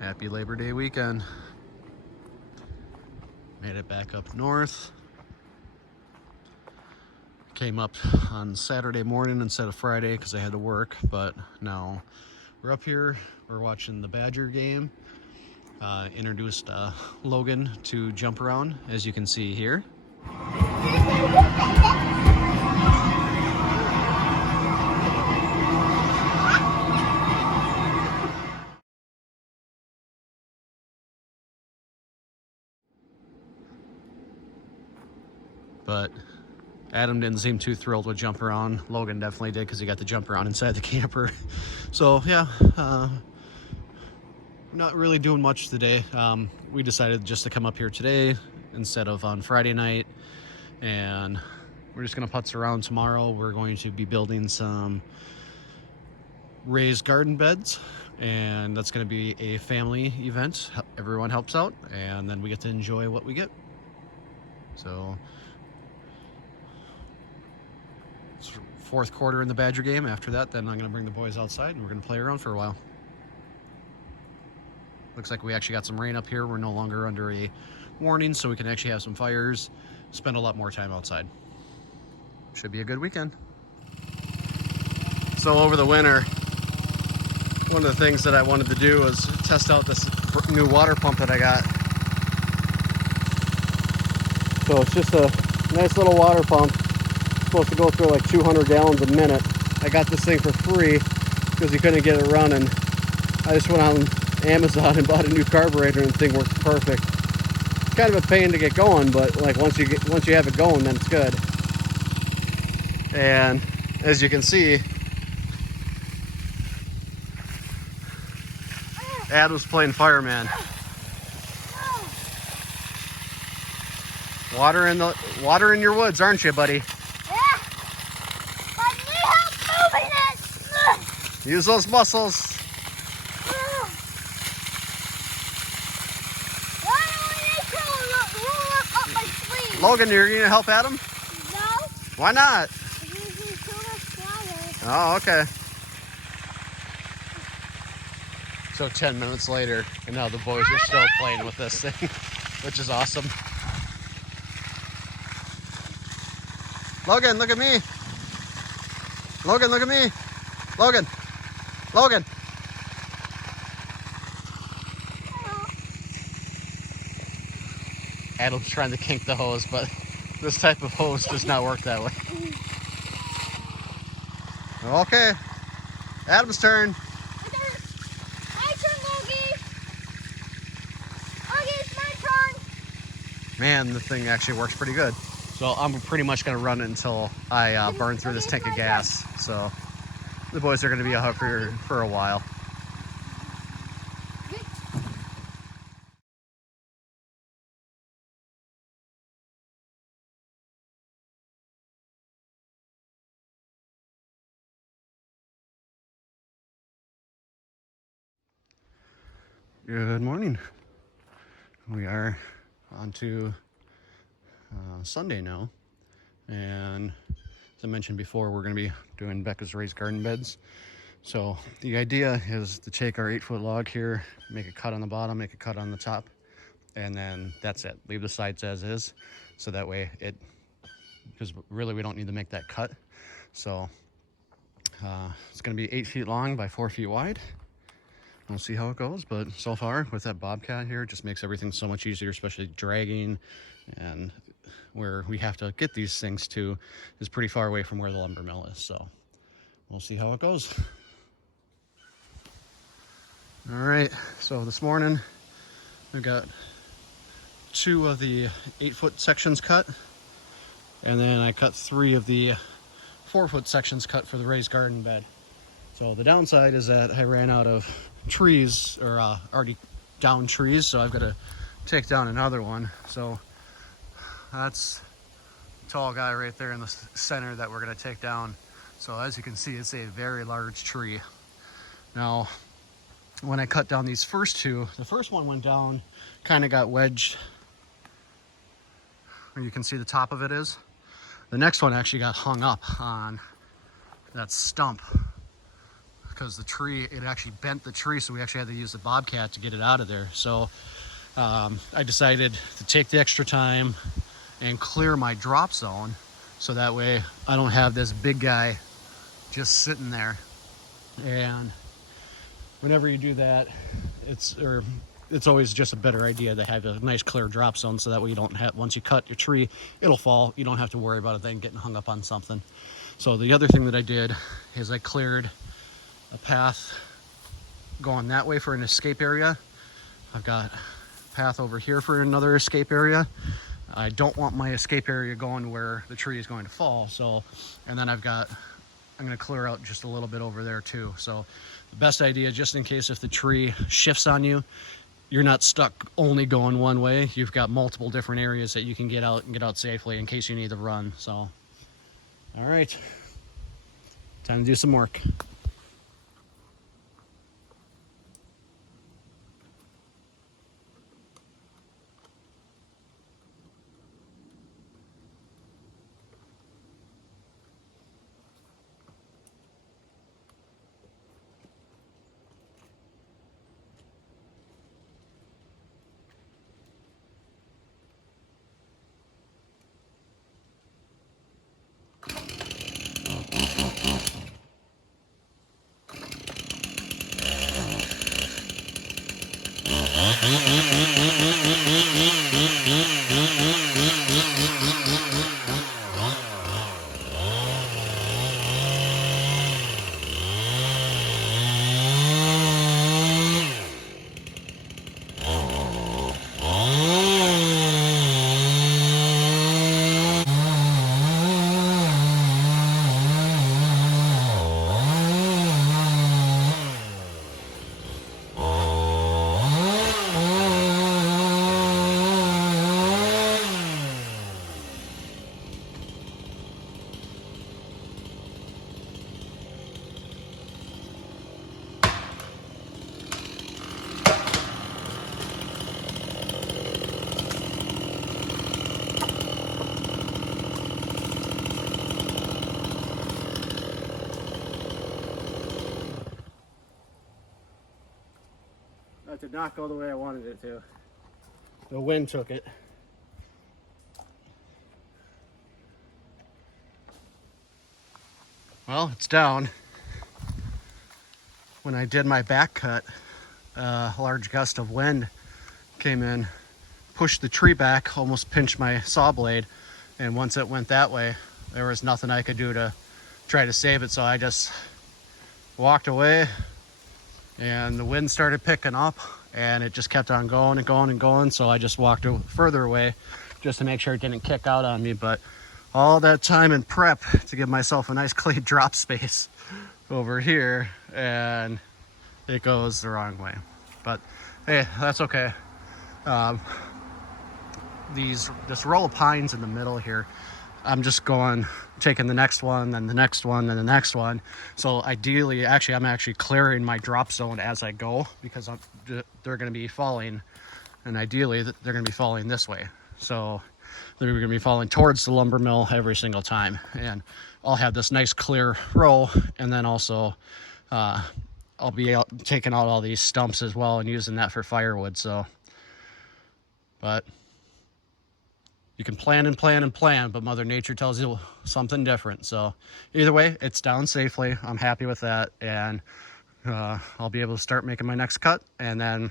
Happy Labor Day weekend. Made it back up north. Came up on Saturday morning instead of Friday because I had to work, but now we're up here. We're watching the Badger game. Introduced Logan to jump around, as you can see here. But Adam didn't seem too thrilled with jump around. Logan definitely did because he got to jump around inside the camper. So yeah, not really doing much today. We decided just to come up here today instead of on Friday night, and we're just gonna putz around tomorrow. We're going to be building some raised garden beds, and that's going to be a family event. Everyone helps out, and then we get to enjoy what we get. So it's fourth quarter in the Badger game. After that, then I'm going to bring the boys outside and we're going to play around for a while. Looks like we actually got some rain up here. We're no longer under a warning, so we can actually have some fires, spend a lot more time outside. Should be a good weekend. So over the winter, one of the things that I wanted to do was test out this new water pump that I got. So it's just a nice little water pump. It's supposed to go through like 200 gallons a minute. I got this thing for free because you couldn't get it running. I just went on Amazon and bought a new carburetor, and the thing works perfect. It's kind of a pain to get going, but like once you have it going, then it's good. And as you can see, Adam's playing fireman. Water in your woods, aren't you, buddy? Yeah. I need help moving it. Use those muscles. Why do I need to roll up my sleeve? Logan, you're gonna help Adam? No. Why not? I'm using too much water. Oh, okay. So 10 minutes later, and now the boys are still playing with this thing, which is awesome. Logan, look at me. Logan, look at me. Logan. Logan. Adam's trying to kink the hose, but this type of hose does not work that way. Okay. Adam's turn. My turn, Logie. Logie, it's my turn. Man, the thing actually works pretty good. So I'm pretty much going to run it until I burn through this tank of gas. So the boys are going to be out here for a while. Good morning. We are on to Sunday now. And as I mentioned before, we're going to be doing Becca's raised garden beds. So the idea is to take our 8-foot log here, make a cut on the bottom, make a cut on the top, and then that's it. Leave the sides as is. So that way because really we don't need to make that cut. So it's going to be 8 feet long by 4 feet wide. We'll see how it goes, but so far with that Bobcat here, it just makes everything so much easier, especially dragging, and where we have to get these things to is pretty far away from where the lumber mill is. So we'll see how it goes. All right, so this morning we've got 2 of the 8-foot sections cut, and then I cut 3 of the 4-foot sections cut for the raised garden bed. So the downside is that I ran out of trees, or already down trees, so I've got to take down another one. So that's the tall guy right there in the center that we're going to take down. So as you can see, it's a very large tree. Now, when I cut down these first 2, the first one went down, kind of got wedged where you can see the top of it is. The next one actually got hung up on that stump because the tree, it actually bent the tree, so we actually had to use the bobcat to get it out of there. So I decided to take the extra time and clear my drop zone, so that way I don't have this big guy just sitting there. And whenever you do that, it's always just a better idea to have a nice clear drop zone, so that way you don't have, once you cut your tree, it'll fall. You don't have to worry about it then getting hung up on something. So the other thing that I did is I cleared a path going that way for an escape area. I've got a path over here for another escape area. I don't want my escape area going where the tree is going to fall. So, and then I'm going to clear out just a little bit over there too. So the best idea, just in case if the tree shifts on you, you're not stuck only going one way. You've got multiple different areas that you can get out and get out safely in case you need to run. So, all right, time to do some work. That did not go the way I wanted it to. The wind took it. Well, it's down. When I did my back cut, a large gust of wind came in, pushed the tree back, almost pinched my saw blade. And once it went that way, there was nothing I could do to try to save it. So I just walked away, and the wind started picking up, and it just kept on going and going and going. So I just walked further away just to make sure it didn't kick out on me. But all that time in prep to give myself a nice clean drop space over here, and it goes the wrong way. But hey, that's okay. This row of pines in the middle here, I'm just taking the next one, then the next one, then the next one. So ideally, I'm actually clearing my drop zone as I go, because they're going to be falling, and ideally they're going to be falling this way. So they're going to be falling towards the lumber mill every single time. And I'll have this nice clear row, and then also I'll be taking out all these stumps as well and using that for firewood. So, but you can plan and plan and plan, but Mother Nature tells you something different. So either way, it's down safely. I'm happy with that. And I'll be able to start making my next cut and then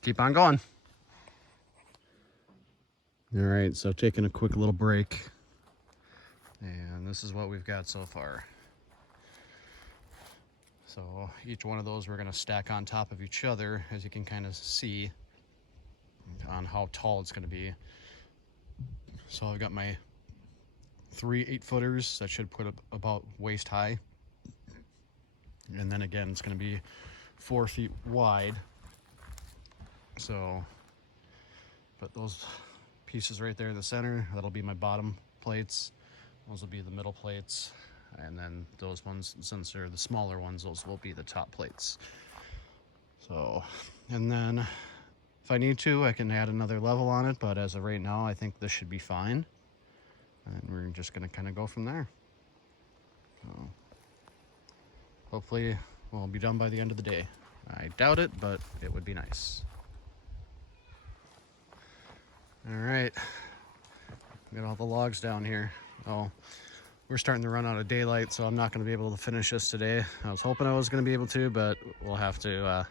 keep on going. All right, so taking a quick little break. And this is what we've got so far. So each one of those we're going to stack on top of each other, as you can kind of see on how tall it's going to be. So I've got my 3 8-footers that should put up about waist high. And then again, it's going to be 4 feet wide. So, but those pieces right there in the center, that'll be my bottom plates. Those will be the middle plates. And then those ones, since they're the smaller ones, those will be the top plates. So, and then if I need to, I can add another level on it, but as of right now, I think this should be fine. And we're just gonna kind of go from there. So hopefully we'll be done by the end of the day. I doubt it, but it would be nice. All right, got all the logs down here. Oh, we're starting to run out of daylight, so I'm not going to be able to finish this today. I was hoping I was going to be able to, but we'll have to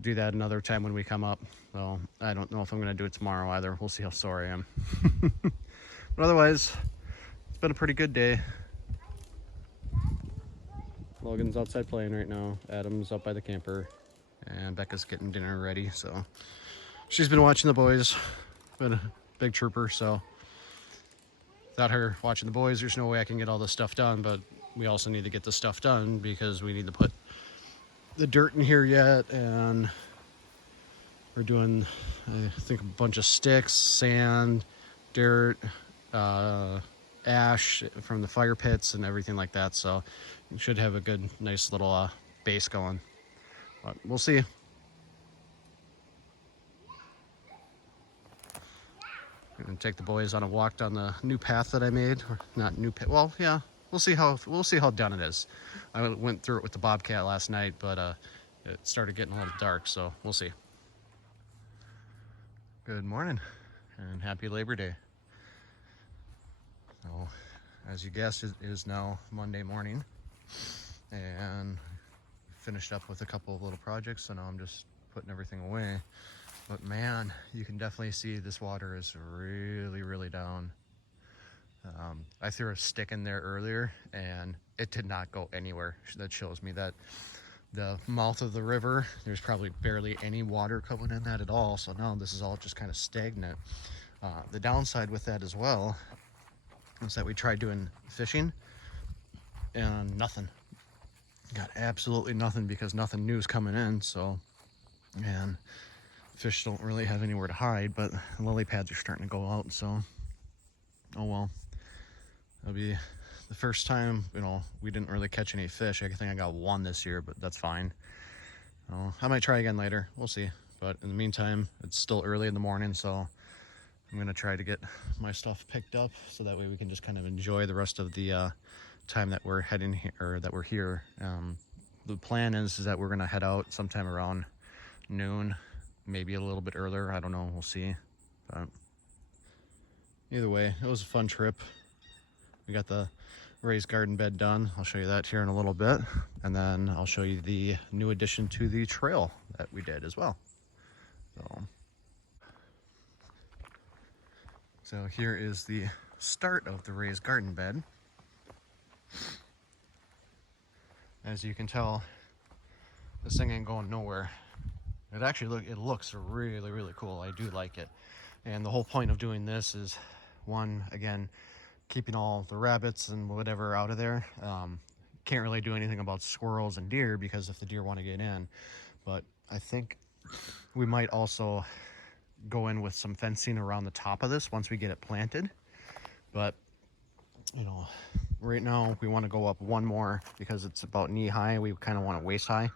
do that another time when we come up. So I don't know if I'm going to do it tomorrow either. We'll see how sore I am. But otherwise, it's been a pretty good day. Logan's outside playing right now. Adam's up by the camper, and Becca's getting dinner ready. So she's been watching the boys. Been a big trooper, so without her watching the boys, there's no way I can get all this stuff done. But we also need to get this stuff done because we need to put the dirt in here yet, and we're doing, I think, a bunch of sticks, sand, dirt, ash from the fire pits and everything like that. So we should have a good, nice little base going, but we'll see. I'm gonna take the boys on a walk down the new path that I made, or not new path. Well, yeah, we'll see how done it is. I went through it with the Bobcat last night, but it started getting a little dark, so we'll see. Good morning and happy Labor Day. So, as you guessed, it is now Monday morning, and finished up with a couple of little projects, so now I'm just putting everything away. But man, you can definitely see this water is really, really down. I threw a stick in there earlier and it did not go anywhere. That shows me that the mouth of the river, there's probably barely any water coming in that at all. So now this is all just kind of stagnant. The downside with that as well is that we tried doing fishing and nothing. Got absolutely nothing because nothing new is coming in. So, and fish don't really have anywhere to hide, but the lily pads are starting to go out. So, oh well. It'll be the first time, we didn't really catch any fish. I think I got one this year, but that's fine. I might try again later. We'll see. But in the meantime, it's still early in the morning, so I'm going to try to get my stuff picked up so that way we can just kind of enjoy the rest of the time that we're heading here, or that we're here. The plan is that we're going to head out sometime around noon, maybe a little bit earlier. I don't know. We'll see. But either way, it was a fun trip. We got the raised garden bed done. I'll show you that here in a little bit. And then I'll show you the new addition to the trail that we did as well. So here is the start of the raised garden bed. As you can tell, this thing ain't going nowhere. It looks really, really cool. I do like it. And the whole point of doing this is, one, again, keeping all the rabbits and whatever out of there. Can't really do anything about squirrels and deer because if the deer want to get in. But I think we might also go in with some fencing around the top of this once we get it planted. But, right now we want to go up one more because it's about knee high. We kind of want it waist high.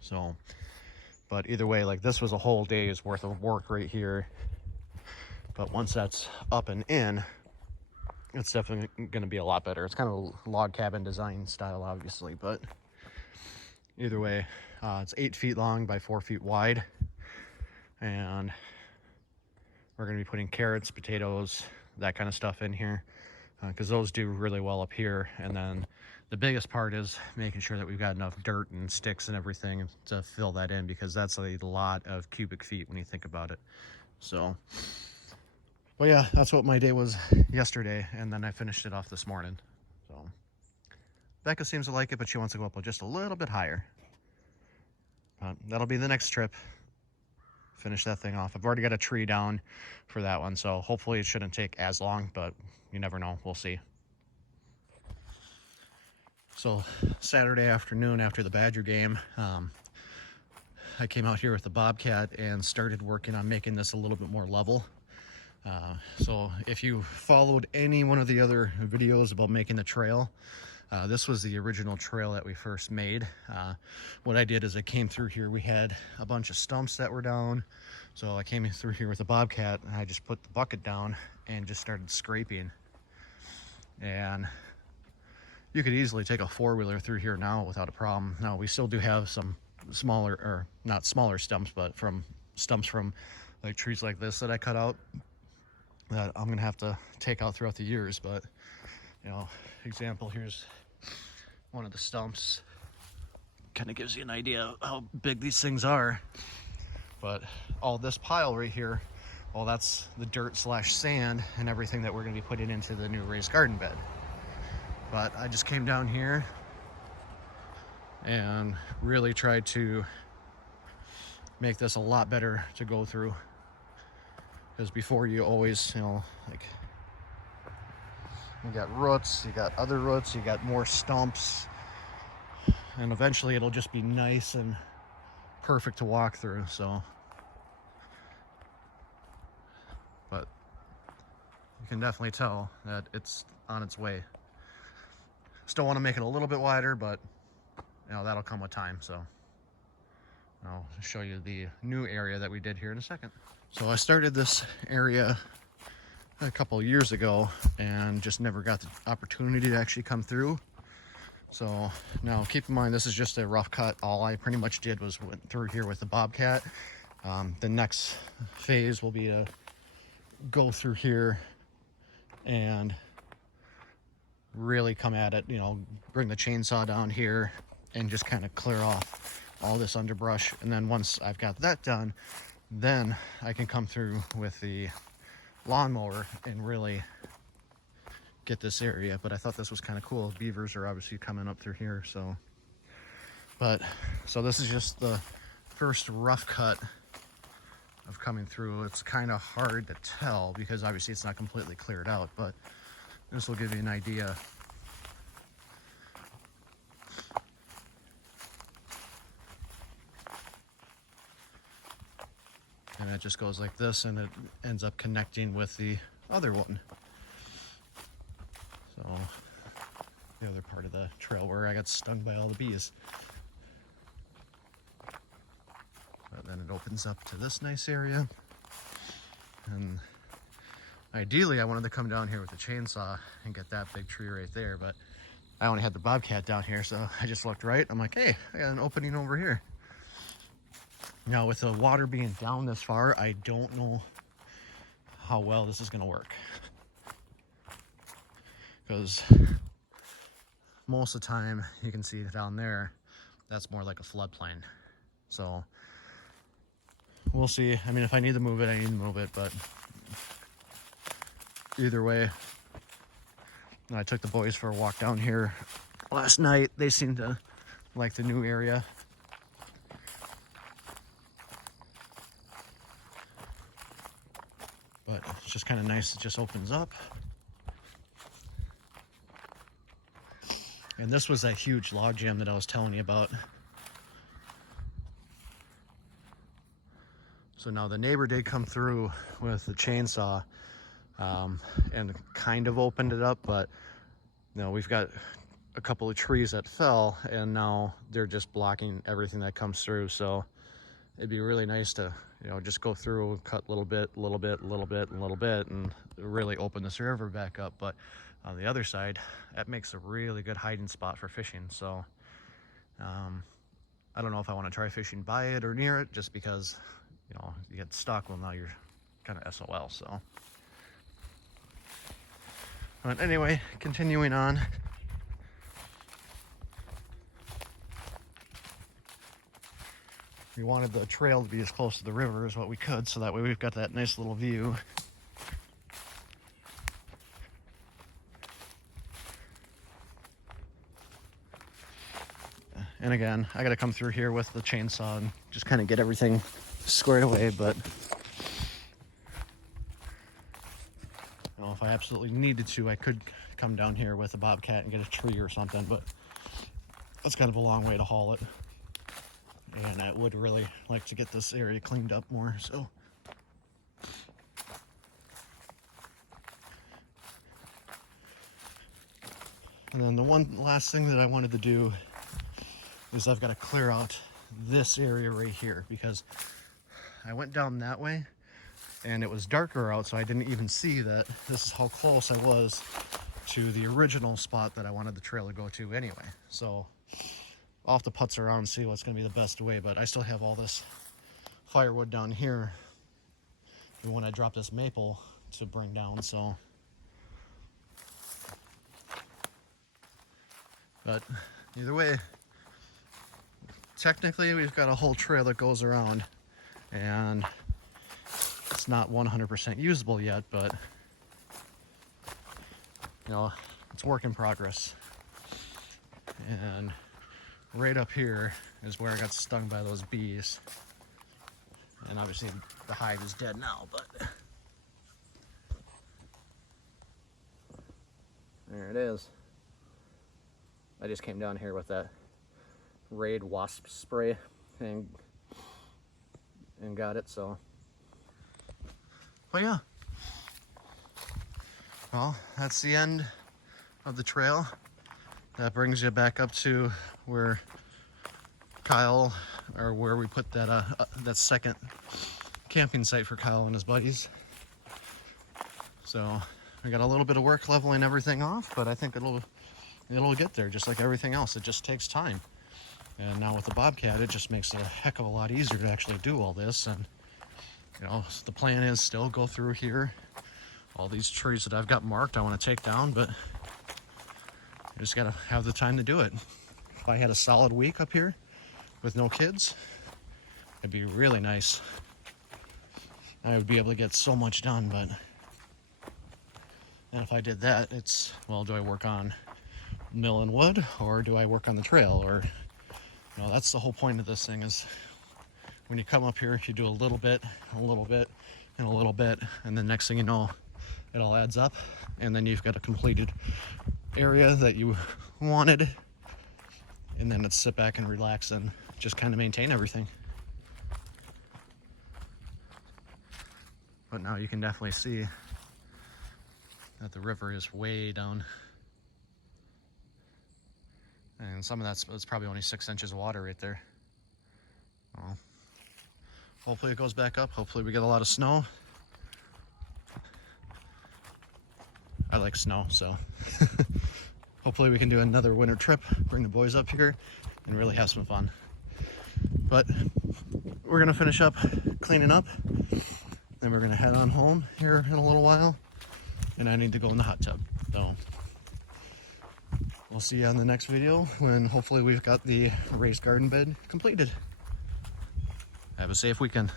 So, but either way, like, this was a whole day's worth of work right here. But once that's up and in, it's definitely going to be a lot better. It's kind of a log cabin design style, obviously, but either way, it's 8 feet long by 4 feet wide. And we're going to be putting carrots, potatoes, that kind of stuff in here, because those do really well up here. And then the biggest part is making sure that we've got enough dirt and sticks and everything to fill that in, because that's a lot of cubic feet when you think about it. So, but yeah, that's what my day was yesterday, and then I finished it off this morning. So Becca seems to like it, but she wants to go up just a little bit higher. That'll be the next trip. Finish that thing off. I've already got a tree down for that one, so hopefully it shouldn't take as long, but you never know. We'll see. So Saturday afternoon after the Badger game, I came out here with the Bobcat and started working on making this a little bit more level. So if you followed any one of the other videos about making the trail, this was the original trail that we first made. What I did is I came through here. We had a bunch of stumps that were down. So I came through here with a Bobcat and I just put the bucket down and just started scraping. And you could easily take a four-wheeler through here now without a problem. Now we still do have some smaller, or not smaller stumps, but from stumps from like trees like this that I cut out that I'm gonna have to take out throughout the years. But you know, example, here's one of the stumps. Kind of gives you an idea of how big these things are. But all this pile right here, well, that's the dirt slash sand and everything that we're gonna be putting into the new raised garden bed. But I just came down here and really tried to make this a lot better to go through. Because before, you always, you know, like, you got roots, you got other roots, you got more stumps, and eventually it'll just be nice and perfect to walk through. So, but you can definitely tell that it's on its way. Still want to make it a little bit wider, but you know, that'll come with time. So I'll show you the new area that we did here in a second. So I started this area a couple of years ago and just never got the opportunity to actually come through. So now keep in mind, this is just a rough cut. All I pretty much did was went through here with the Bobcat. The next phase will be to go through here and really come at it, you know, bring the chainsaw down here and just kind of clear off all this underbrush. And then once I've got that done, then I can come through with the lawnmower and really get this area. But I thought this was kind of cool. Beavers are obviously coming up through here, so this is just the first rough cut of coming through. It's kind of hard to tell because obviously it's not completely cleared out, but this will give you an idea. And it just goes like this, and it ends up connecting with the other one. So the other part of the trail where I got stung by all the bees. But then it opens up to this nice area. And ideally, I wanted to come down here with a chainsaw and get that big tree right there, but I only had the Bobcat down here, so I just looked right. I'm like, hey, I got an opening over here. Now, with the water being down this far, I don't know how well this is going to work. Because most of the time, you can see down there, that's more like a floodplain. So, we'll see. I mean, if I need to move it, I need to move it, but either way, I took the boys for a walk down here last night. They seemed to like the new area. But it's just kind of nice. It just opens up. And this was that huge log jam that I was telling you about. So now the neighbor did come through with the chainsaw and kind of opened it up, but you know, we've got a couple of trees that fell and now they're just blocking everything that comes through. So it'd be really nice to, you know, just go through, cut a little bit, and really open this river back up. But on the other side, that makes a really good hiding spot for fishing. So I don't know if I want to try fishing by it or near it, just because, you know, you get stuck. Well, now you're kind of SOL. So, but anyway, continuing on. We wanted the trail to be as close to the river as what we could, so that way we've got that nice little view. And again, I gotta come through here with the chainsaw and just kind of get everything squared away, but you know, if I absolutely needed to, I could come down here with a Bobcat and get a tree or something, but that's kind of a long way to haul it. And I would really like to get this area cleaned up more, so. And then the one last thing that I wanted to do is I've got to clear out this area right here, because I went down that way and it was darker out, so I didn't even see that this is how close I was to the original spot that I wanted the trail to go to anyway. So I'll have to putz around and see what's going to be the best way, but I still have all this firewood down here when I drop this maple to bring down, so. But either way, technically we've got a whole trail that goes around, and it's not 100% usable yet, but you know, it's work in progress. And right up here is where I got stung by those bees. And obviously the hive is dead now, but there it is. I just came down here with that Raid wasp spray and got it, so. But yeah. Well, that's the end of the trail. That brings you back up to where Kyle, or where we put that second camping site for Kyle and his buddies. So we got a little bit of work leveling everything off, but I think it'll get there, just like everything else. It just takes time. And now with the Bobcat, it just makes it a heck of a lot easier to actually do all this. And you know, the plan is still go through here. All these trees that I've got marked, I want to take down, but I just gotta have the time to do it. If I had a solid week up here with no kids, it'd be really nice. I would be able to get so much done, but and if I did that, it's, well, do I work on milling wood, or do I work on the trail? Or, you know, that's the whole point of this thing, is when you come up here, you do a little bit, a little bit, and a little bit, and then next thing you know, it all adds up, and then you've got a completed area that you wanted, and then it's sit back and relax and just kind of maintain everything. But now you can definitely see that the river is way down, and some of it's probably only 6 inches of water right there. Well, hopefully it goes back up. Hopefully we get a lot of snow. I like snow, so hopefully we can do another winter trip, bring the boys up here, and really have some fun. But we're gonna finish up cleaning up, then we're gonna head on home here in a little while, and I need to go in the hot tub. So we'll see you on the next video when hopefully we've got the raised garden bed completed. Have a safe weekend.